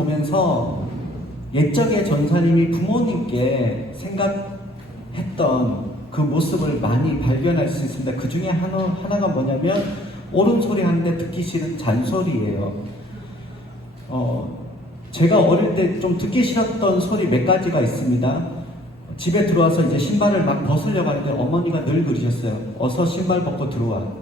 보면서 옛적에 전사님이 부모님께 생각했던 그 모습을 많이 발견할 수 있습니다. 그 중에 하나가 뭐냐면 옳은 소리 하는데 듣기 싫은 잔소리예요. 제가 어릴 때 좀 듣기 싫었던 소리 몇 가지가 있습니다. 집에 들어와서 이제 신발을 막 벗으려고 하는데 어머니가 늘 그러셨어요. 어서 신발 벗고 들어와.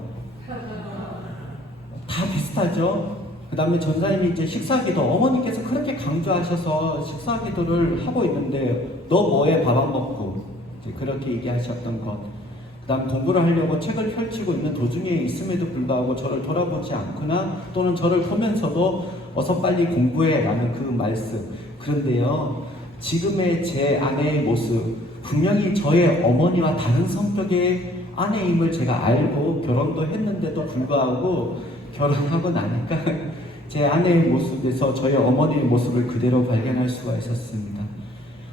다 비슷하죠? 그 다음에 전사님이 이제 식사기도 어머니께서 그렇게 강조하셔서 식사기도를 하고 있는데 너 뭐해 밥 안 먹고 이제 그렇게 얘기하셨던 것. 그 다음 공부를 하려고 책을 펼치고 있는 도중에 있음에도 불구하고 저를 돌아보지 않거나 또는 저를 보면서도 어서 빨리 공부해 라는 그 말씀. 그런데요, 지금의 제 아내의 모습, 분명히 저의 어머니와 다른 성격의 아내임을 제가 알고 결혼도 했는데도 불구하고 결혼하고 나니까 제 아내의 모습에서 저의 어머니의 모습을 그대로 발견할 수가 있었습니다.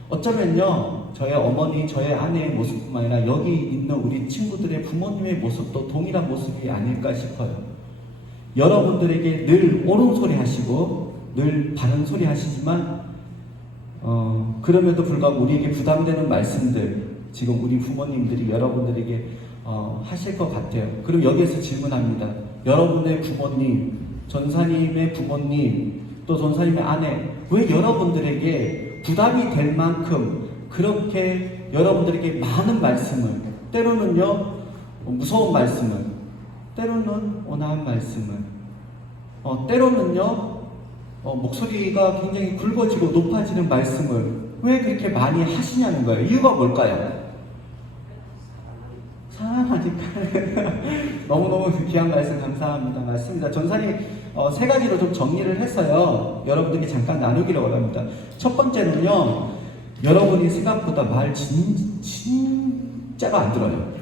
어쩌면요, 저의 어머니, 저의 아내의 모습뿐만 아니라 여기 있는 우리 친구들의 부모님의 모습도 동일한 모습이 아닐까 싶어요. 여러분들에게 늘 옳은 소리 하시고 늘 바른 소리 하시지만 그럼에도 불구하고 우리에게 부담되는 말씀들 지금 우리 부모님들이 여러분들에게 하실 것 같아요. 그럼 여기에서 질문합니다. 여러분의 부모님, 전사님의 부모님, 또 전사님의 아내, 왜 여러분들에게 부담이 될 만큼 그렇게 여러분들에게 많은 말씀을, 때로는요 무서운 말씀을, 때로는 온화한 말씀을, 때로는요 목소리가 굉장히 굵어지고 높아지는 말씀을 왜 그렇게 많이 하시냐는 거예요. 이유가 뭘까요? 사랑하니까. 너무너무 귀한 말씀 감사합니다. 맞습니다. 전사님 세 가지로 좀 정리를 해서요 여러분들께 잠깐 나누기를 원합니다. 첫 번째는요, 여러분이 생각보다 말 진짜가 안 들어요.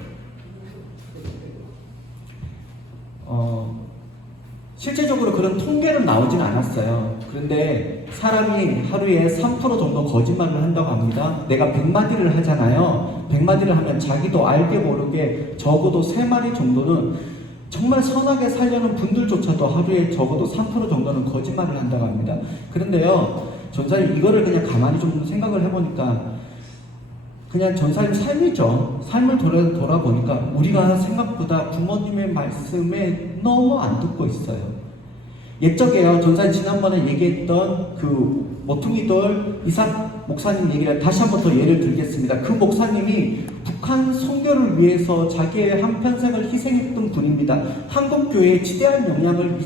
실제적으로 그런 통계는 나오진 않았어요. 그런데 사람이 하루에 3% 정도 거짓말을 한다고 합니다. 내가 100마디를 하잖아요. 100마디를 하면 자기도 알게 모르게 적어도 3마디 정도는 정말 선하게 살려는 분들조차도 하루에 적어도 3% 정도는 거짓말을 한다고 합니다. 그런데요, 전사님 이거를 그냥 가만히 좀 생각을 해보니까 그냥 전사님 삶이죠. 삶을 돌아보니까 우리가 생각보다 부모님의 말씀에 너무 안 듣고 있어요. 옛적에요, 전사님 지난번에 얘기했던 그 모퉁이돌 이삭 목사님 얘기를 다시 한 번 더 예를 들겠습니다. 그 목사님이 북한 선교를 위해서 자기의 한평생을 희생했던 분입니다. 한국교회에 지대한 영향을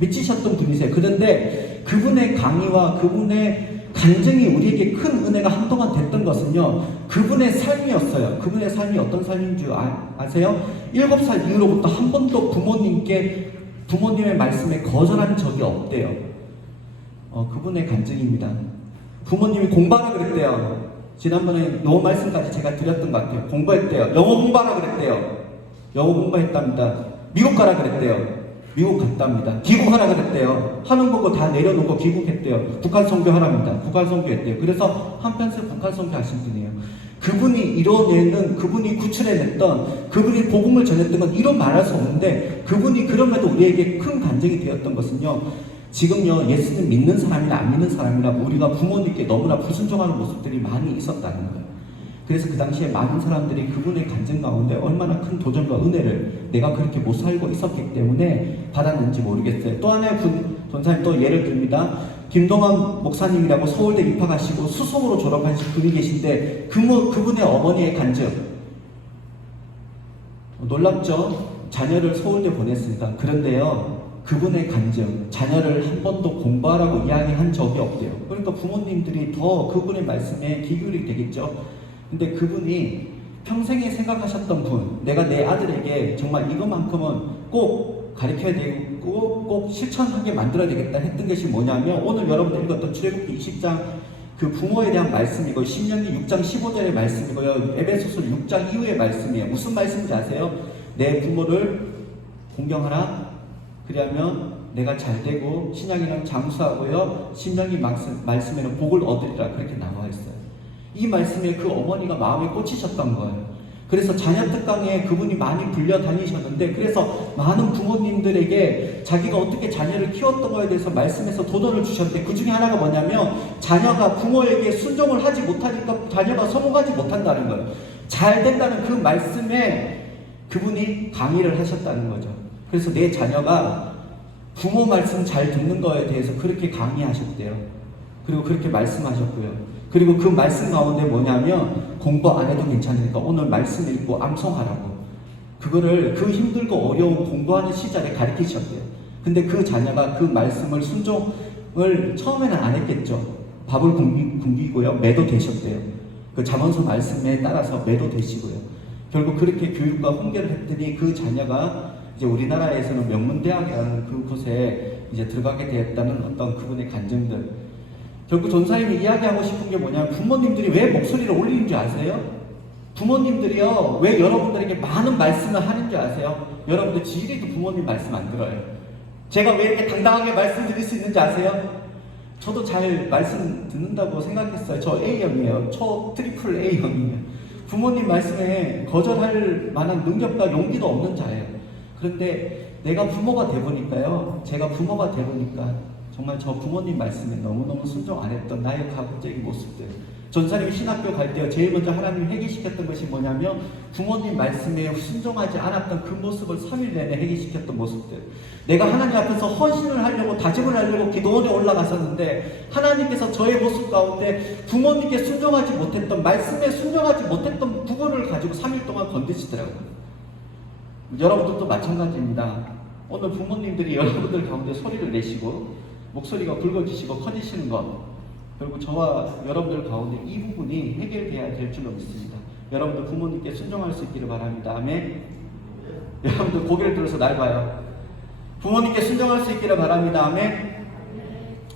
미치셨던 분이세요. 그런데 그분의 강의와 그분의 간증이 우리에게 큰 은혜가 한동안 됐던 것은요, 그분의 삶이었어요. 그분의 삶이 어떤 삶인 줄 아세요? 7살 이후로부터 한 번도 부모님의 말씀에 거절한 적이 없대요. 그분의 간증입니다. 부모님이 공부하라 그랬대요. 지난번에 요 말씀까지 제가 드렸던 것 같아요. 공부했대요. 영어 공부하라 그랬대요. 영어 공부했답니다. 미국 가라 그랬대요. 미국 갔답니다. 귀국하라 그랬대요. 하는 거고 다 내려놓고 귀국했대요. 북한 선교하랍니다. 북한 선교했대요. 그래서 한평생 북한 선교하신 분이에요. 그분이 이뤄내는, 그분이 구출해냈던, 그분이 복음을 전했던 건 이런 말할 수 없는데, 그분이 그럼에도 우리에게 큰 간증이 되었던 것은요, 지금요 예수님 믿는 사람이나 안 믿는 사람이나 우리가 부모님께 너무나 불순종하는 모습들이 많이 있었다는 거예요. 그래서 그 당시에 많은 사람들이 그분의 간증 가운데 얼마나 큰 도전과 은혜를 내가 그렇게 못 살고 있었기 때문에 받았는지 모르겠어요. 또 하나의 전사님 또 예를 듭니다. 김동환 목사님이라고 서울대 입학하시고 수석으로 졸업하신 분이 계신데 그분의 어머니의 간증 놀랍죠? 자녀를 서울대 보냈습니다. 그런데요, 그분의 간증, 자녀를 한 번도 공부하라고 이야기한 적이 없대요. 그러니까 부모님들이 더 그분의 말씀에 귀결이 되겠죠. 근데 그분이 평생에 생각하셨던 분, 내가 내 아들에게 정말 이것만큼은 꼭 가르쳐야 되고 꼭 실천하게 만들어야 되겠다 했던 것이 뭐냐면, 오늘 여러분들 읽었던 출애굽기 20장 그 부모에 대한 말씀이고, 신명기 6장 15절의 말씀이고요, 에베소서 6장 이후의 말씀이에요. 무슨 말씀인지 아세요? 내 부모를 공경하라. 그러면 내가 잘 되고 신약에는 장수하고요, 신명기 말씀에는 복을 얻으리라 그렇게 나와 있어요. 이 말씀에 그 어머니가 마음에 꽂히셨던 거예요. 그래서 자녀 특강에 그분이 많이 불려 다니셨는데, 그래서 많은 부모님들에게 자기가 어떻게 자녀를 키웠던 거에 대해서 말씀해서 도전을 주셨는데, 그 중에 하나가 뭐냐면 자녀가 부모에게 순종을 하지 못하니까 자녀가 성공하지 못한다는 거예요. 잘 된다는 그 말씀에 그분이 강의를 하셨다는 거죠. 그래서 내 자녀가 부모 말씀 잘 듣는 거에 대해서 그렇게 강의하셨대요. 그리고 그렇게 말씀하셨고요. 그리고 그 말씀 가운데 뭐냐면 공부 안 해도 괜찮으니까 오늘 말씀 읽고 암송하라고. 그거를 그 힘들고 어려운 공부하는 시절에 가르치셨대요. 근데 그 자녀가 그 말씀을 순종을 처음에는 안 했겠죠. 밥을 굶기고요. 매도 되셨대요. 그 잠언서 말씀에 따라서 매도 되시고요. 결국 그렇게 교육과 훈계를 했더니 그 자녀가 이제 우리나라에서는 명문대학이라는 그곳에 이제 들어가게 되었다는 어떤 그분의 간증들. 결국 전사님이 이야기하고 싶은 게 뭐냐면 부모님들이 왜 목소리를 올리는지 아세요? 부모님들이요 왜 여러분들에게 많은 말씀을 하는지 아세요? 여러분들 지리도 부모님 말씀 안 들어요. 제가 왜 이렇게 당당하게 말씀드릴 수 있는지 아세요? 저도 잘 말씀 듣는다고 생각했어요. 저 A형이에요. 초 트리플 A형이에요. 부모님 말씀에 거절할 만한 능력과 용기도 없는 자예요. 그런데 내가 부모가 돼보니까요, 제가 부모가 돼보니까 정말 저 부모님 말씀에 너무너무 순종 안 했던 나의 과거적인 모습들. 전사님이 신학교 갈 때 제일 먼저 하나님이 회개시켰던 것이 뭐냐면 부모님 말씀에 순종하지 않았던 그 모습을 3일 내내 회개시켰던 모습들. 내가 하나님 앞에서 헌신을 하려고 다짐을 하려고 기도원에 올라갔었는데 하나님께서 저의 모습 가운데 부모님께 순종하지 못했던, 말씀에 순종하지 못했던 부분을 가지고 3일 동안 건드시더라고요. 여러분들도 마찬가지입니다. 오늘 부모님들이 여러분들 가운데 소리를 내시고 목소리가 굵어지시고 커지시는 것, 그리고 저와 여러분들 가운데 이 부분이 해결돼야 될 줄로 믿습니다. 여러분들 부모님께 순종할 수 있기를 바랍니다. 아멘. 여러분들 고개를 들어서 날 봐요. 부모님께 순종할 수 있기를 바랍니다. 아멘.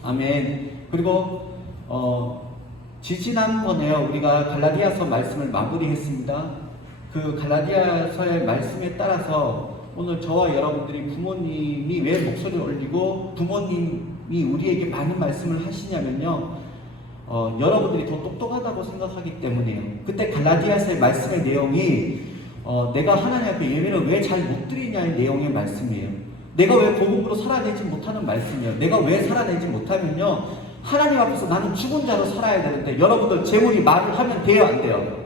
아멘. 그리고 지지난번에요 우리가 갈라디아서 말씀을 마무리했습니다. 그 갈라디아서의 말씀에 따라서 오늘 저와 여러분들이 부모님이 왜 목소리를 올리고 부모님이 우리에게 많은 말씀을 하시냐면요, 여러분들이 더 똑똑하다고 생각하기 때문이에요. 그때 갈라디아서의 말씀의 내용이 내가 하나님 앞에 예배를 왜 잘 못 드리냐의 내용의 말씀이에요. 내가 왜 복음으로 살아내지 못하는 말씀이에요. 내가 왜 살아내지 못하면요, 하나님 앞에서 나는 죽은 자로 살아야 되는데 여러분들 재물이 말을 하면 돼요, 안 돼요?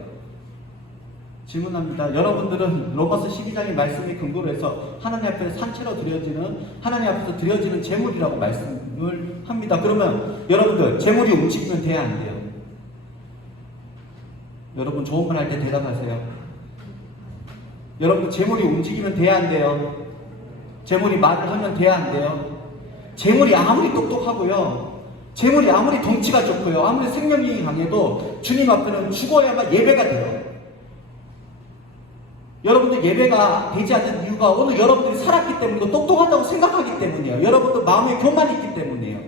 질문합니다. 여러분들은 로마서 12장의 말씀에 근거로 해서 하나님 앞에 산채로 드려지는, 하나님 앞에서 드려지는 재물이라고 말씀을 합니다. 그러면 여러분들 재물이 움직이면 돼야 안 돼요? 여러분 좋은 말 할 때 대답하세요. 여러분들 재물이 움직이면 돼야 안 돼요? 재물이 말을 하면 돼야 안 돼요? 재물이 아무리 똑똑하고요, 재물이 아무리 덩치가 좋고요, 아무리 생명력이 강해도 주님 앞에는 죽어야만 예배가 돼요. 여러분들 예배가 되지 않는 이유가 오늘 여러분들이 살았기 때문이고 똑똑하다고 생각하기 때문이에요. 여러분들 마음에 교만이 있기 때문이에요.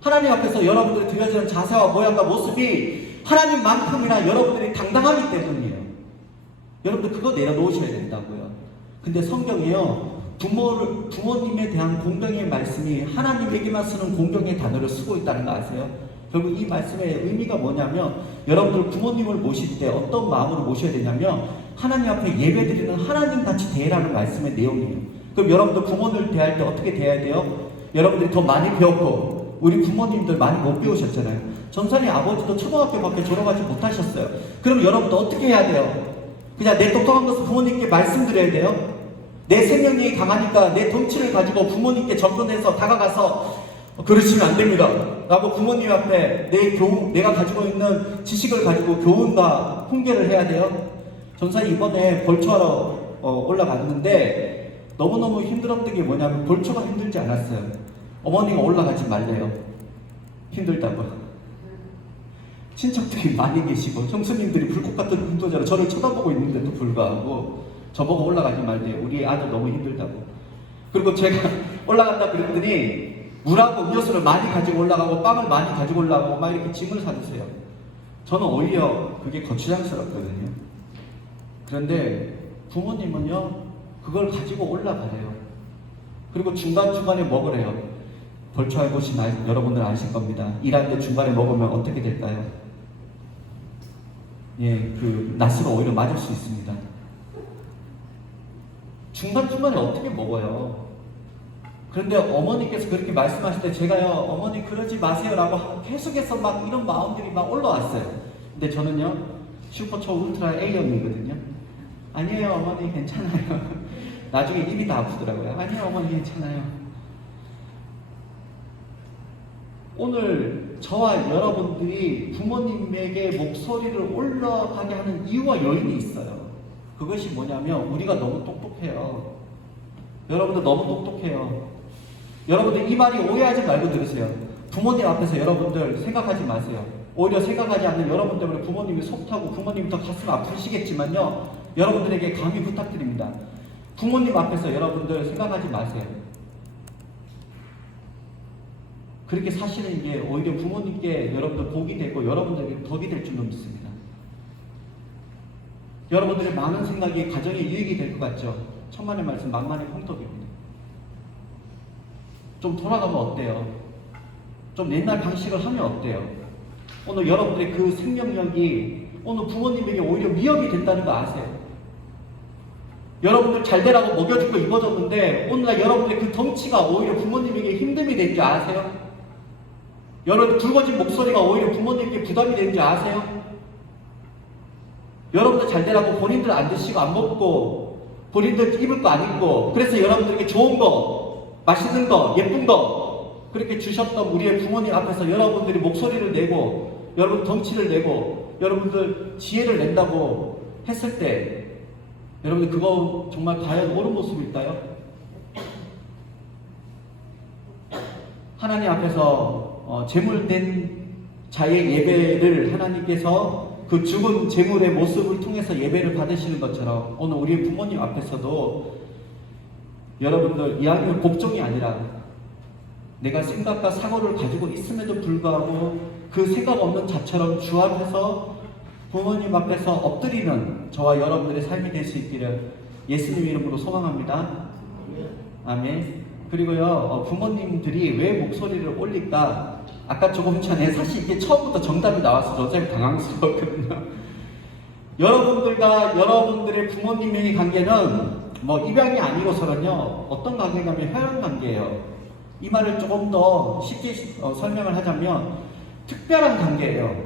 하나님 앞에서 여러분들이 드려지는 자세와 모양과 모습이 하나님만큼이나 여러분들이 당당하기 때문이에요. 여러분들 그거 내려놓으셔야 된다고요. 근데 성경에요, 부모님에 대한 공경의 말씀이 하나님에게만 쓰는 공경의 단어를 쓰고 있다는 거 아세요? 결국 이 말씀의 의미가 뭐냐면 여러분들 부모님을 모실 때 어떤 마음으로 모셔야 되냐면 하나님 앞에 예배드리는 하나님같이 대해라는 말씀의 내용이에요. 그럼 여러분들 부모님을 대할 때 어떻게 대해야 돼요? 여러분들이 더 많이 배웠고 우리 부모님들 많이 못 배우셨잖아요. 전사님 아버지도 초등학교밖에 졸업하지 못하셨어요. 그럼 여러분들 어떻게 해야 돼요? 그냥 내 똑똑한 것을 부모님께 말씀드려야 돼요? 내 생명력이 강하니까 내 덩치를 가지고 부모님께 접근해서 다가가서 그러시면 안 됩니다 라고 부모님 앞에 내가 가지고 있는 지식을 가지고 교훈과 훈계를 해야 돼요? 전사님 이번에 벌초하러 올라갔는데 너무너무 힘들었던 게 뭐냐면 벌초가 힘들지 않았어요. 어머니가 올라가지 말래요. 힘들다고. 친척들이 많이 계시고 형수님들이 불꽃 같은 눈동자로 저를 쳐다보고 있는데도 불구하고 저보고 올라가지 말래요. 우리 아들 너무 힘들다고. 그리고 제가 올라간다 그랬더니 물하고 음료수를 많이 가지고 올라가고 빵을 많이 가지고 올라가고 막 이렇게 짐을 사주세요. 저는 오히려 그게 거추장스럽거든요. 그런데 부모님은요 그걸 가지고 올라가래요. 그리고 중간중간에 먹으래요. 벌초할 곳이 여러분들 아실 겁니다. 일하는데 중간에 먹으면 어떻게 될까요? 예, 그 낫으로 오히려 맞을 수 있습니다. 중간중간에 어떻게 먹어요? 그런데 어머니께서 그렇게 말씀하실 때 제가요, 어머니 그러지 마세요라고 계속해서 막 이런 마음들이 막 올라왔어요. 근데 저는요, 슈퍼초 울트라 A형이거든요. 아니에요, 어머니 괜찮아요. 나중에 입이 다 아프더라고요. 아니에요, 어머니 괜찮아요. 오늘 저와 여러분들이 부모님에게 목소리를 올라가게 하는 이유와 요인이 있어요. 그것이 뭐냐면 우리가 너무 똑똑해요. 여러분들 너무 똑똑해요. 여러분들 이 말이 오해하지 말고 들으세요. 부모님 앞에서 여러분들 생각하지 마세요. 오히려 생각하지 않는 여러분 때문에 부모님이 속 타고 부모님이 더 가슴 아프시겠지만요, 여러분들에게 감히 부탁드립니다. 부모님 앞에서 여러분들 생각하지 마세요. 그렇게 사시는 게 오히려 부모님께 여러분들 복이 되고 여러분들에게 덕이 될 줄로 믿습니다. 여러분들의 많은 생각이 가정에 유익이 될 것 같죠? 천만의 말씀 만만의 홍덕입니다. 좀 돌아가면 어때요? 좀 옛날 방식을 하면 어때요? 오늘 여러분들의 그 생명력이 오늘 부모님에게 오히려 위협이 된다는 거 아세요? 여러분들 잘 되라고 먹여주고 입어줬는데 오늘날 여러분들의 그 덩치가 오히려 부모님에게 힘듦이 된 줄 아세요? 여러분 굵어진 목소리가 오히려 부모님께 부담이 되는 줄 아세요? 여러분들 잘 되라고 본인들 안 드시고 안 먹고 본인들 입을 거 안 입고 그래서 여러분들에게 좋은 거, 맛있는 거, 예쁜 거 그렇게 주셨던 우리의 부모님 앞에서 여러분들이 목소리를 내고 여러분 덩치를 내고 여러분들 지혜를 낸다고 했을 때 여러분들 그거 정말 과연 옳은 모습일까요? 하나님 앞에서 제물된 자의 예배를 하나님께서 그 죽은 제물의 모습을 통해서 예배를 받으시는 것처럼 오늘 우리 부모님 앞에서도 여러분들 이왕이면 복종이 아니라 내가 생각과 사고를 가지고 있음에도 불구하고 그 생각 없는 자처럼 주 앞에서 부모님 앞에서 엎드리는 저와 여러분들의 삶이 될 수 있기를 예수님 이름으로 소망합니다. 아멘. 그리고요, 부모님들이 왜 목소리를 올릴까? 아까 조금 전에 사실 이게 처음부터 정답이 나와서 저 쌤 당황스러웠거든요. 여러분들과 여러분들의 부모님의 관계는 뭐 입양이 아니고서는요, 어떤 관계냐면 혈연 관계예요. 이 말을 조금 더 쉽게 설명을 하자면 특별한 관계예요.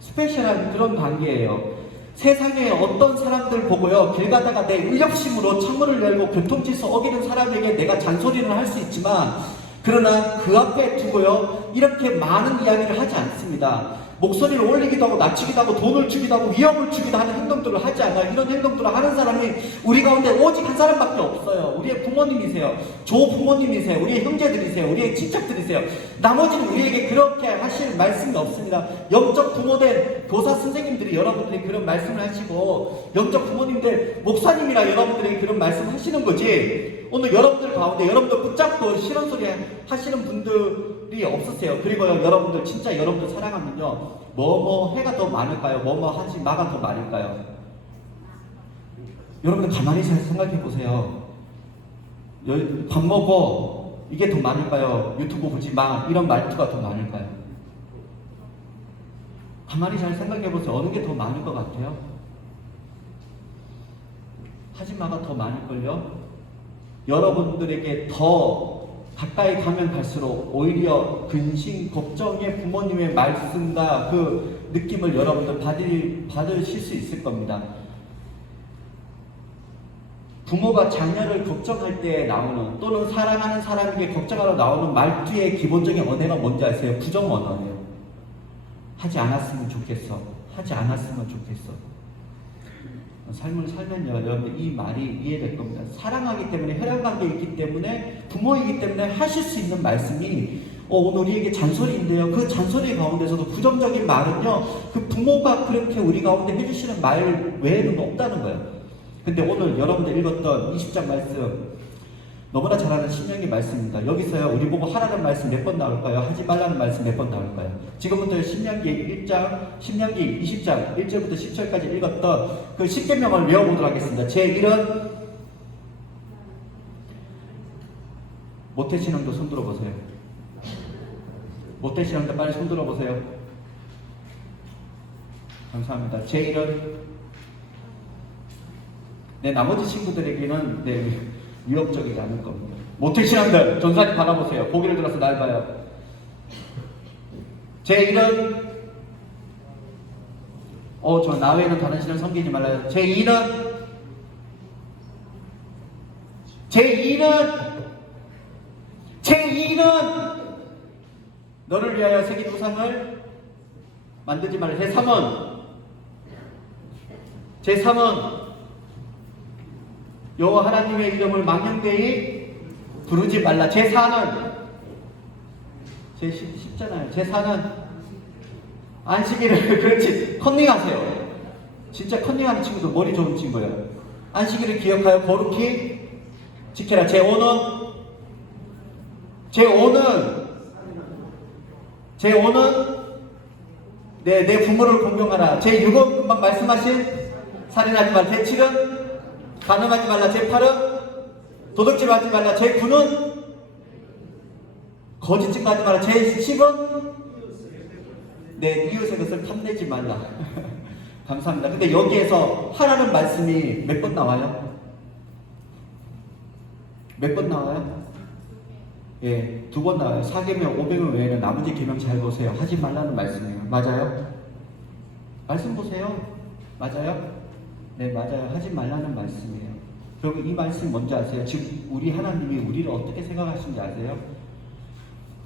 스페셜한 그런 관계예요. 세상에 어떤 사람들 보고요, 길 가다가 내 인력심으로 창문을 열고 교통질서 어기는 사람에게 내가 잔소리를 할 수 있지만 그러나 그 앞에 두고요, 이렇게 많은 이야기를 하지 않습니다. 목소리를 올리기도 하고 낮추기도 하고 돈을 주기도 하고 위협을 주기도 하는 행동들을 하지 않아요. 이런 행동들을 하는 사람이 우리 가운데 오직 한 사람밖에 없어요. 우리의 부모님이세요. 조부모님이세요. 우리의 형제들이세요. 우리의 친척들이세요. 나머지는 우리에게 그렇게 하실 말씀이 없습니다. 영적 부모된 교사 선생님들이 여러분들이 그런 말씀을 하시고 영적 부모님들 목사님이라 여러분들에게 그런 말씀을 하시는 거지, 오늘 여러분들 가운데 여러분들 붙잡고 싫은 소리 하시는 분들이 없으세요. 그리고요, 여러분들 진짜 여러분들 사랑하면요, 뭐뭐 해가 더 많을까요? 뭐뭐 하지 마가 더 많을까요? 여러분들 가만히 잘 생각해 보세요. 밥 먹어 이게 더 많을까요? 유튜브 보지 마 이런 말투가 더 많을까요? 가만히 잘 생각해 보세요. 어느 게 더 많을 것 같아요? 하지 마가 더 많을걸요? 여러분들에게 더 가까이 가면 갈수록 오히려 근심, 걱정의 부모님의 말씀과 그 느낌을 여러분들 받으실 수 있을 겁니다. 부모가 자녀를 걱정할 때 나오는 또는 사랑하는 사람에게 걱정하러 나오는 말투의 기본적인 언어가 뭔지 아세요? 부정 언어예요. 하지 않았으면 좋겠어. 하지 않았으면 좋겠어. 삶을 살면요, 여러분들 이 말이 이해될 겁니다. 사랑하기 때문에, 혈연관계에 있기 때문에, 부모이기 때문에 하실 수 있는 말씀이 오늘 우리에게 잔소리인데요, 그 잔소리 가운데서도 부정적인 말은요, 그 부모가 그렇게 우리 가운데 해주시는 말 외에는 없다는 거예요. 근데 오늘 여러분들 읽었던 20장 말씀 너무나 잘 아는 신명기 말씀입니다. 여기서요, 우리 보고 하라는 말씀 몇 번 나올까요? 하지 말라는 말씀 몇 번 나올까요? 지금부터 신명기 1장, 신명기 20장 1절부터 10절까지 읽었던 그 10계명을 외워보도록 하겠습니다. 제1은 모태신앙도 손 들어보세요. 모태신앙도 빨리 손 들어보세요. 감사합니다. 제1은 내 나머지 친구들에게는 위협적이지 않을 겁니다. 모태신앙들 전사님 바라보세요. 고개를 들어서 날 봐요. 제1은 저 나 외에는 다른 신을 섬기지 말라요. 제2는 너를 위하여 새긴 우상을 만들지 말라. 제3은 여호와 하나님의 이름을 망령되이 부르지 말라. 제4는 쉽잖아요. 제4는 안식일을 그렇지 컨닝하세요. 진짜 컨닝하는 친구들 머리 좋은 친구예요. 안식일을 기억하여 거룩히 지켜라. 제5는 내 부모를 공경하라. 제6은 금방 말씀하신 살인하지 말라. 제7은 간음하지 말라. 제8은 도둑질하지 말라. 제9는 거짓 증거하지 말라. 제10은 내 이웃의 것을 탐내지 말라. 감사합니다. 근데 여기에서 하라는 말씀이 몇 번 나와요? 몇 번 나와요? 예, 2번 나와요. 4계명, 5계명 외에는 나머지 계명 잘 보세요. 하지 말라는 말씀이에요. 맞아요? 말씀 보세요. 맞아요? 네, 맞아요. 하지 말라는 말씀이에요. 그리고 이 말씀 뭔지 아세요? 지금 우리 하나님이 우리를 어떻게 생각하시는지 아세요?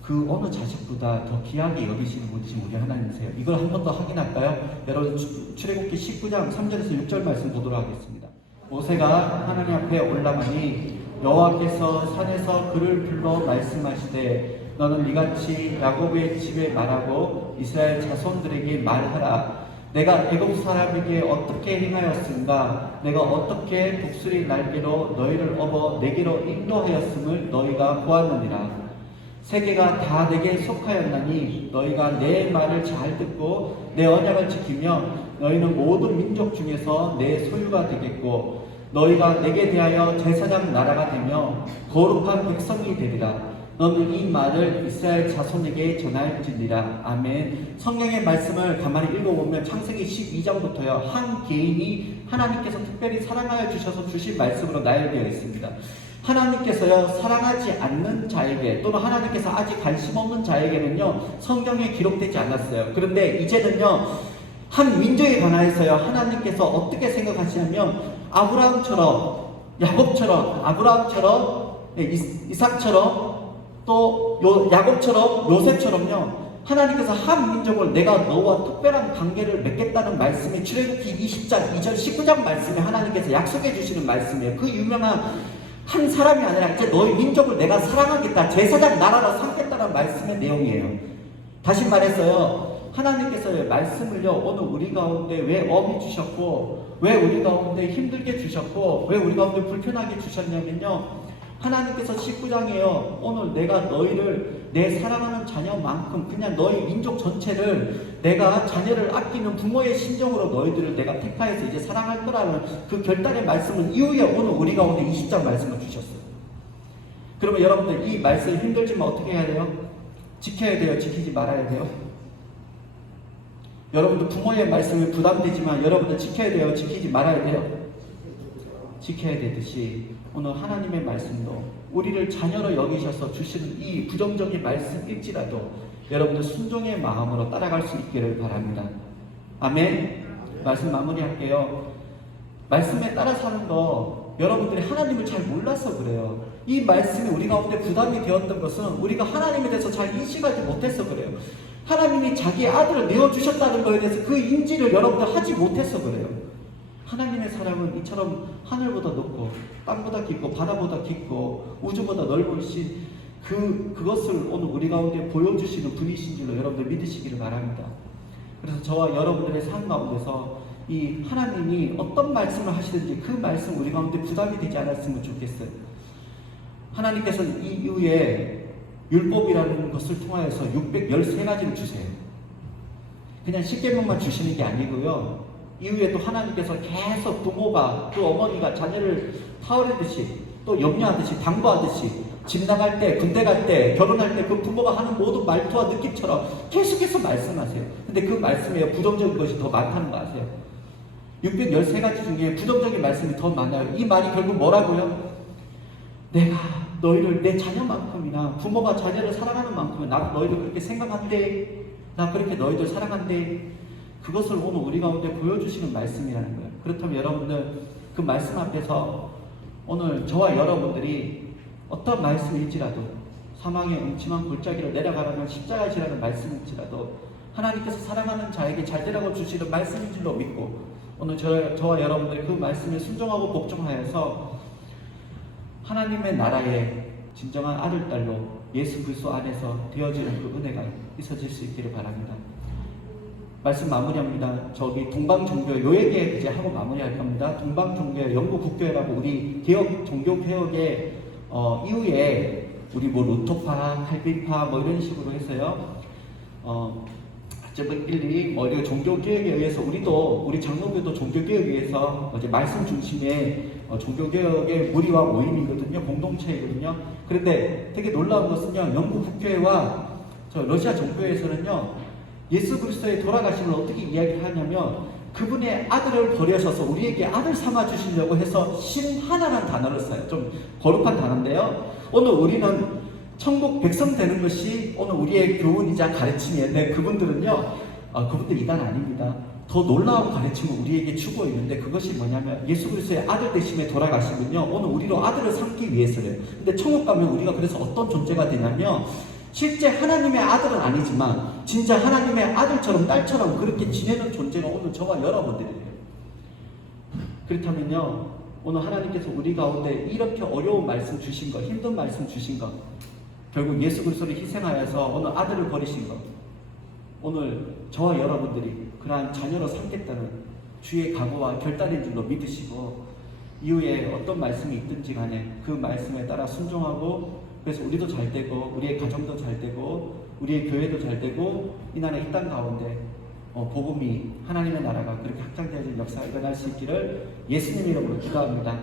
그 어느 자식보다 더 귀하게 여기시는 분이신 우리 하나님이세요. 이걸 한 번 더 확인할까요? 여러분 출애굽기 19장 3절에서 6절 말씀 보도록 하겠습니다. 모세가 하나님 앞에 올라가니 여호와께서 산에서 그를 불러 말씀하시되 너는 이같이 야곱의 집에 말하고 이스라엘 자손들에게 말하라. 내가 애굽 사람에게 어떻게 행하였은가? 내가 어떻게 독수리 날개로 너희를 업어 내게로 인도하였음을 너희가 보았느니라. 세계가 다 내게 속하였나니 너희가 내 말을 잘 듣고 내 언약을 지키며 너희는 모든 민족 중에서 내 소유가 되겠고 너희가 내게 대하여 제사장 나라가 되며 거룩한 백성이 되리라. 너는 이 말을 이스라엘 자손에게 전할지니라. 아멘. 성경의 말씀을 가만히 읽어보면 창세기 12장부터요 한 개인이 하나님께서 특별히 사랑하여 주셔서 주신 말씀으로 나열되어 있습니다. 하나님께서요 사랑하지 않는 자에게 또는 하나님께서 아직 관심 없는 자에게는요 성경에 기록되지 않았어요. 그런데 이제는요 한 민족에 관하여서요 하나님께서 어떻게 생각하시냐면 아브라함처럼 야곱처럼 이삭처럼 또 야곱처럼 요셉처럼요 하나님께서 한 민족을 내가 너와 특별한 관계를 맺겠다는 말씀이 출애굽기 20장 2절 19장 말씀에 하나님께서 약속해 주시는 말씀이에요. 그 유명한 한 사람이 아니라 이제 너희 민족을 내가 사랑하겠다, 제사장 나라로 삼겠다는 말씀의 내용이에요. 다시 말해서요 하나님께서의 말씀을요 오늘 우리 가운데 왜 엄히 주셨고 왜 우리 가운데 힘들게 주셨고 왜 우리 가운데 불편하게 주셨냐면요 하나님께서 19장에요 오늘 내가 너희를 내 사랑하는 자녀만큼 그냥 너희 민족 전체를 내가 자녀를 아끼는 부모의 심정으로 너희들을 내가 택하여서 이제 사랑할 거라는 그 결단의 말씀을 이후에 오늘 우리 가운데 20장 말씀을 주셨어요. 그러면 여러분들 이 말씀 힘들지만 어떻게 해야 돼요? 지켜야 돼요? 지키지 말아야 돼요? 여러분들 부모의 말씀이 부담되지만 여러분들 지켜야 돼요? 지키지 말아야 돼요? 지켜야 되듯이 오늘 하나님의 말씀도 우리를 자녀로 여기셔서 주시는 이 부정적인 말씀일지라도 여러분들 순종의 마음으로 따라갈 수 있기를 바랍니다. 아멘. 말씀 마무리할게요. 말씀에 따라 사는 거 여러분들이 하나님을 잘 몰라서 그래요. 이 말씀이 우리 가운데 부담이 되었던 것은 우리가 하나님에 대해서 잘 인식하지 못해서 그래요. 하나님이 자기 아들을 내어주셨다는 것에 대해서 그 인지를 여러분들 하지 못해서 그래요. 하나님의 사랑은 이처럼 하늘보다 높고 땅보다 깊고 바다보다 깊고 우주보다 넓으신 그것을 오늘 우리 가운데 보여주시는 분이신 줄로 여러분들 믿으시기를 바랍니다. 그래서 저와 여러분들의 삶 가운데서 이 하나님이 어떤 말씀을 하시든지 그 말씀 우리 가운데 부담이 되지 않았으면 좋겠어요. 하나님께서는 이 이후에 율법이라는 것을 통하여서 613가지를 주세요. 그냥 10계명만 주시는 게 아니고요. 이후에 또 하나님께서 계속 부모가 또 어머니가 자녀를 타오르듯이 또 염려하듯이 당부하듯이 집 나갈 때 군대 갈 때 결혼할 때 그 부모가 하는 모든 말투와 느낌처럼 계속해서 말씀하세요. 근데 그 말씀에 부정적인 것이 더 많다는 거 아세요? 613가지 중에 부정적인 말씀이 더 많아요. 이 말이 결국 뭐라고요? 내가 너희를 내 자녀만큼이나 부모가 자녀를 사랑하는 만큼은 나도 너희를 그렇게 생각한대. 나 그렇게 너희들 사랑한대. 그것을 오늘 우리 가운데 보여주시는 말씀이라는 거예요. 그렇다면 여러분들 그 말씀 앞에서 오늘 저와 여러분들이 어떤 말씀일지라도 사망의 음침한 골짜기로 내려가라는 십자가지라는 말씀일지라도 하나님께서 사랑하는 자에게 잘 되라고 주시는 말씀인 줄로 믿고 오늘 저와 여러분들이 그 말씀에 순종하고 복종하여서 하나님의 나라의 진정한 아들, 딸로 예수 그리스도 안에서 되어지는 그 은혜가 있어질 수 있기를 바랍니다. 말씀 마무리합니다. 저기 동방종교 요 얘기 이제 하고 마무리할 겁니다. 동방종교 영국 국교회라고 우리 개혁 종교 개혁의 이후에 우리 뭐 루터파, 칼빈파 뭐 이런 식으로 해서요. 어쩌면 일일이 뭐 이런 종교 개혁에 의해서 우리 장로교도 종교 개혁에 의해서 이제 말씀 중심의 종교 개혁의 무리와 모임이거든요. 공동체이거든요. 그런데 되게 놀라운 것은요. 영국 국교회와 저 러시아 정교회에서는요. 예수 그리스도의 돌아가심을 어떻게 이야기를 하냐면 그분의 아들을 버려셔서 우리에게 아들 삼아 주시려고 해서 신하나라는 단어를 써요. 좀 거룩한 단어인데요. 오늘 우리는 천국 백성 되는 것이 오늘 우리의 교훈이자 가르침이었는데 그분들은요. 그분들 이단 아닙니다. 더 놀라운 가르침을 우리에게 주고 있는데 그것이 뭐냐면 예수 그리스도의 아들 되심에 돌아가시면요. 오늘 우리로 아들을 삼기 위해서래요. 근데 천국 가면 우리가 그래서 어떤 존재가 되냐면 실제 하나님의 아들은 아니지만 진짜 하나님의 아들처럼 딸처럼 그렇게 지내는 존재가 오늘 저와 여러분들이에요. 그렇다면요. 오늘 하나님께서 우리 가운데 이렇게 어려운 말씀 주신 것, 힘든 말씀 주신 것, 결국 예수 그리스도를 희생하여서 오늘 아들을 버리신 것, 오늘 저와 여러분들이 그러한 자녀로 삼겠다는 주의 각오와 결단인 줄로 믿으시고 이후에 어떤 말씀이 있든지 간에 그 말씀에 따라 순종하고 그래서 우리도 잘 되고 우리의 가정도 잘 되고 우리의 교회도 잘 되고 이 나라 이 땅 가운데 복음이 하나님의 나라가 그렇게 확장되어지는 역사가 일어날 수 있기를 예수님 이름으로 기도합니다.